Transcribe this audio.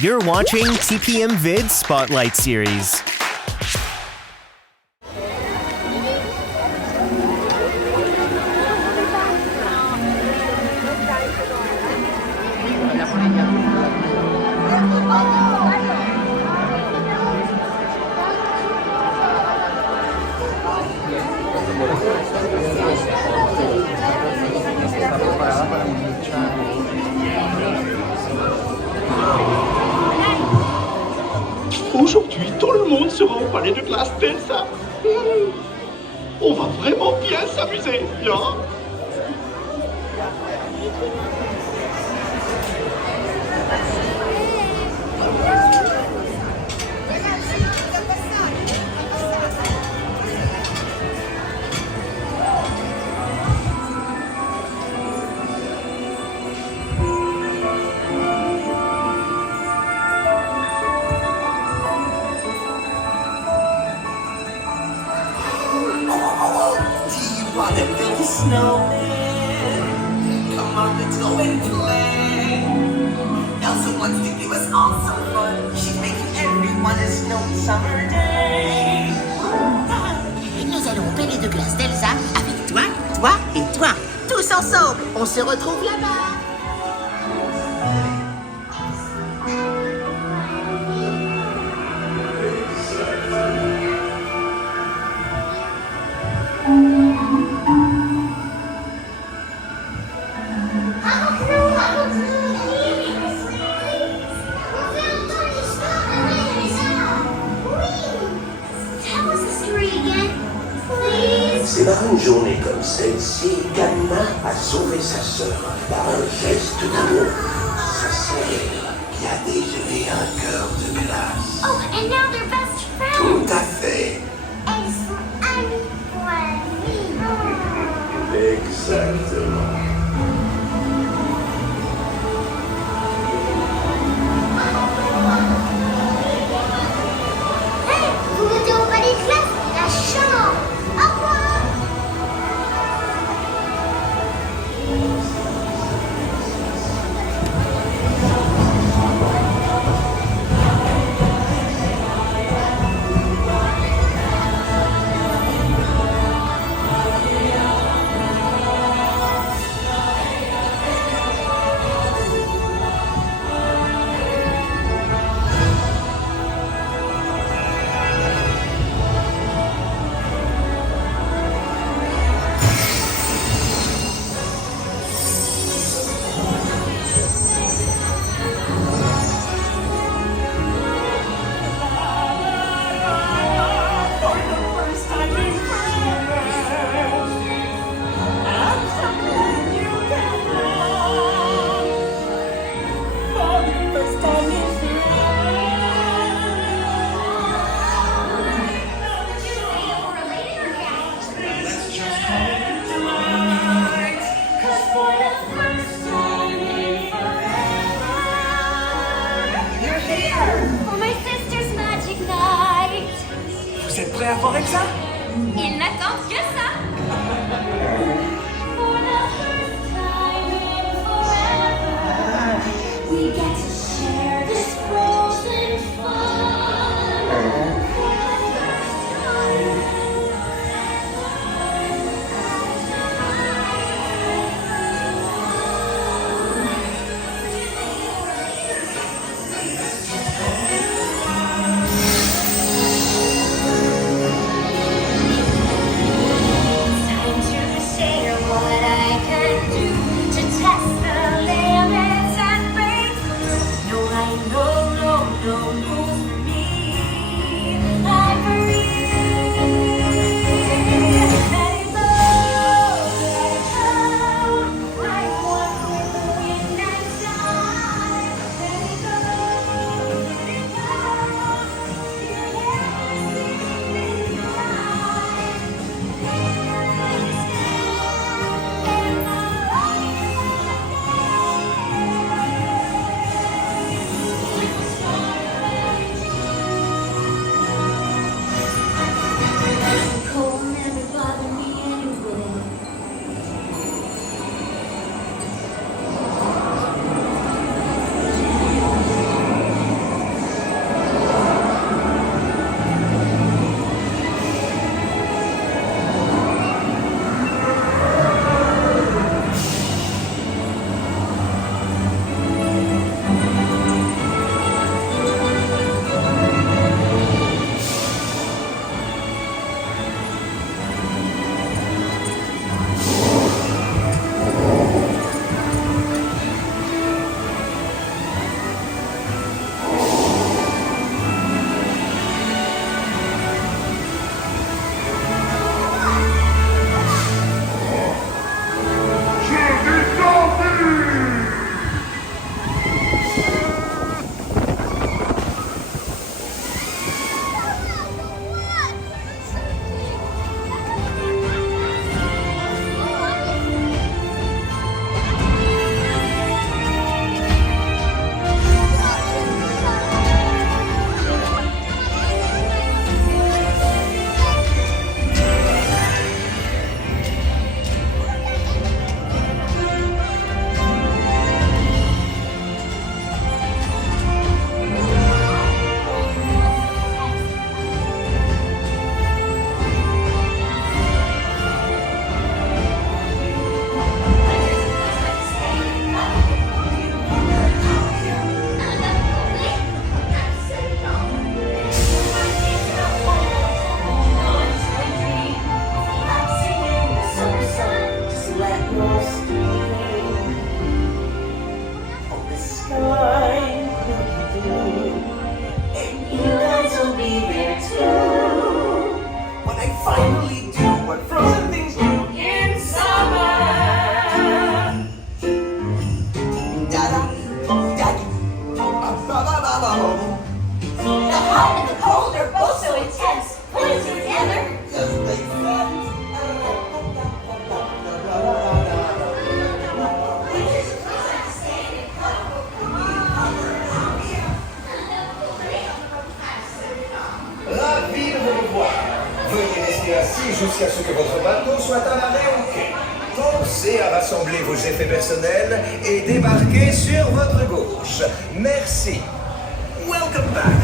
You're watching TPM Vid Spotlight Series. Aujourd'hui, tout le monde sera au palais de glace d'Elsa. On va vraiment bien s'amuser, hein? Wanna build a snowman? Come on, let's go and play. Elsa wants to give us all some fun. She's making everyone a snowy summer day. Et nous allons au palais de glace d'Elsa avec toi, toi et toi. Tous ensemble, on se retrouve là-bas. C'est par une journée comme celle-ci qu'Anna a sauvé sa sœur par un geste d'amour. Sa sœur qui a dégelé un cœur de glace. Oh, and now they're best friends. Tout à fait. Exactement. Hey, vous montez au palais de glace? La chambre. Au revoir. For my sister's magic night. Vous êtes prêts à voir Elsa? Ils n'attendent que ça. For the first time in forever, we get to share this frozen fun. For the first time. finally do what frozen things do In summer. Da-da, da-da, ba-ba-ba-ba-ba. The hot and the cold are both so intense. Put it together. Just make friends. Ravi de vous revoir. Veuillez rester assis jusqu'à ce que votre bateau soit amarré au quai. Pensez à rassembler vos effets personnels et débarquer sur votre gauche. Merci. Welcome back.